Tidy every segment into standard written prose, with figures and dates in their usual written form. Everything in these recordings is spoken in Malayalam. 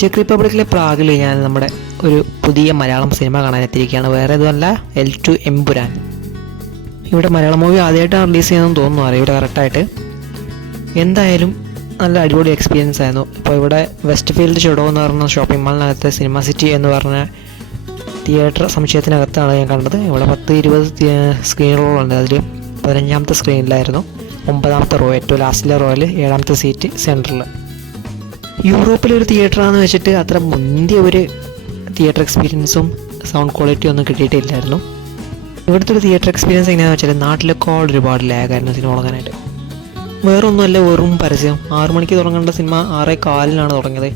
ചെക്ക് റിപ്പബ്ലിക്കിലെ പ്രാഗിൽ ഞാൻ നമ്മുടെ ഒരു പുതിയ മലയാളം സിനിമ കാണാൻ എത്തിയിരിക്കുകയാണ്. വേറെ ഇതുമല്ല, L2 എമ്പുരാൻ. ഇവിടെ മലയാളം മൂവി ആദ്യമായിട്ടാണ് റിലീസ് ചെയ്യുന്നതെന്ന് തോന്നുന്നു, അറിയില്ല കറക്റ്റായിട്ട്. എന്തായാലും നല്ല അടിപൊളി എക്സ്പീരിയൻസ് ആയിരുന്നു. ഇപ്പോൾ ഇവിടെ വെസ്റ്റ് ഫീൽഡ് ഷെഡോ എന്ന് പറഞ്ഞ ഷോപ്പിംഗ് മാളിനകത്ത് സിനിമ സിറ്റി എന്ന് പറഞ്ഞ തിയേറ്റർ സമുച്ചയത്തിനകത്താണ് ഞാൻ കണ്ടത്. ഇവിടെ 10-20 സ്ക്രീനുകളുണ്ട്. അതിൽ 15ാമത്തെ സ്ക്രീനിലായിരുന്നു, 9ാമത്തെ റോ, ഏറ്റവും ലാസ്റ്റിലെ റോയിൽ 7ാമത്തെ സീറ്റ് സെൻറ്ററിൽ. യൂറോപ്പിലൊരു തിയേറ്ററാണെന്ന് വെച്ചിട്ട് അത്ര മുന്തിയ ഒരു തിയേറ്റർ എക്സ്പീരിയൻസും സൗണ്ട് ക്വാളിറ്റിയും ഒന്നും കിട്ടിയിട്ടില്ലായിരുന്നു. ഇവിടുത്തെ ഒരു തിയേറ്റർ എക്സ്പീരിയൻസ് എങ്ങനെയാണെന്ന് വെച്ചാൽ നാട്ടിലേക്കാൾ ഒരുപാട് ലാഗായിരുന്നു സിനിമ തുടങ്ങാനായിട്ട്. വേറൊന്നുമല്ല, വെറും പരസ്യം. 6 മണിക്ക് തുടങ്ങേണ്ട സിനിമ 6:15 തുടങ്ങിയത്.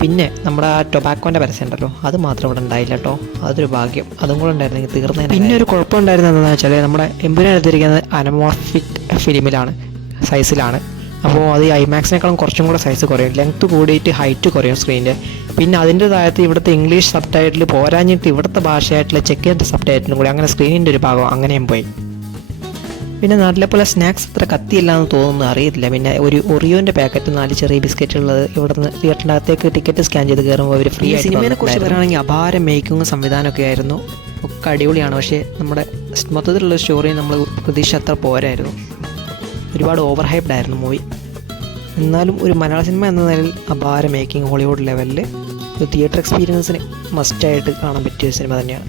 പിന്നെ നമ്മുടെ ആ ടൊബാക്കോൻ്റെ പരസ്യം ഉണ്ടല്ലോ, അത് മാത്രം ഇവിടെ ഉണ്ടായില്ല കേട്ടോ. അതൊരു ഭാഗ്യം, അതും കൂടെ ഉണ്ടായിരുന്നെങ്കിൽ തീർന്നേനെ. പിന്നെ ഒരു കുഴപ്പമുണ്ടായിരുന്നത് എന്താണെന്ന് വെച്ചാൽ നമ്മുടെ എമ്പുരാൻ എടുത്തിരിക്കുന്നത് അനമോർഫിക് ഫിലിമിലാണ്, സൈസിലാണ്. അപ്പോൾ അത് ഈ ഐമാക്സിനേക്കാളും കുറച്ചും കൂടെ സൈസ് കുറയും, ലെങ്ത്ത് കൂടിയിട്ട് ഹൈറ്റ് കുറയും സ്ക്രീനിൻ്റെ. പിന്നെ അതിൻ്റെ താഴത്ത് ഇവിടുത്തെ ഇംഗ്ലീഷ് സബ് ടൈറ്റിൽ പോരാഞ്ഞിട്ട് ഇവിടുത്തെ ഭാഷയായിട്ടുള്ള ചെക്കിൻ്റെ സബ് ടൈറ്റിലും കൂടി, അങ്ങനെ സ്ക്രീനിൻ്റെ ഒരു ഭാഗം അങ്ങനെയും പോയി. പിന്നെ നാട്ടിലെ പോലെ സ്നാക്സ് അത്ര കത്തിയില്ല എന്ന് തോന്നുന്നു, അറിയില്ല. പിന്നെ ഒരു ഒറിയോൻ്റെ പാക്കറ്റ് 4 ചെറിയ ബിസ്ക്കറ്റ് ഉള്ളത് ഇവിടുന്ന് തിയേറ്ററിനകത്തേക്ക് ടിക്കറ്റ് സ്കാൻ ചെയ്ത് കയറുമ്പോൾ അവർ ഫ്രീ. സിനിമയെ കുറിച്ച് പറയുകയാണെങ്കിൽ അപാര മേക്കിങ്ങും സംവിധാനമൊക്കെ ആയിരുന്നു, ഒക്കെ അടിപൊളിയാണ്. പക്ഷേ നമ്മുടെ മൊത്തത്തിലുള്ള സ്റ്റോറി നമ്മൾ പ്രതീക്ഷ അത്ര പോരായിരുന്നു. ഒരുപാട് ഓവർ ഹൈപ്ഡ് ആയിരുന്നു മൂവി. എന്നാലും ഒരു മലയാള സിനിമ എന്ന നിലയിൽ അപാര മേക്കിംഗ്, ഹോളിവുഡ് ലെവലിൽ ഒരു തിയേറ്റർ എക്സ്പീരിയൻസിന് മസ്റ്റായിട്ട് കാണാൻ പറ്റിയ സിനിമ തന്നെയാണ്.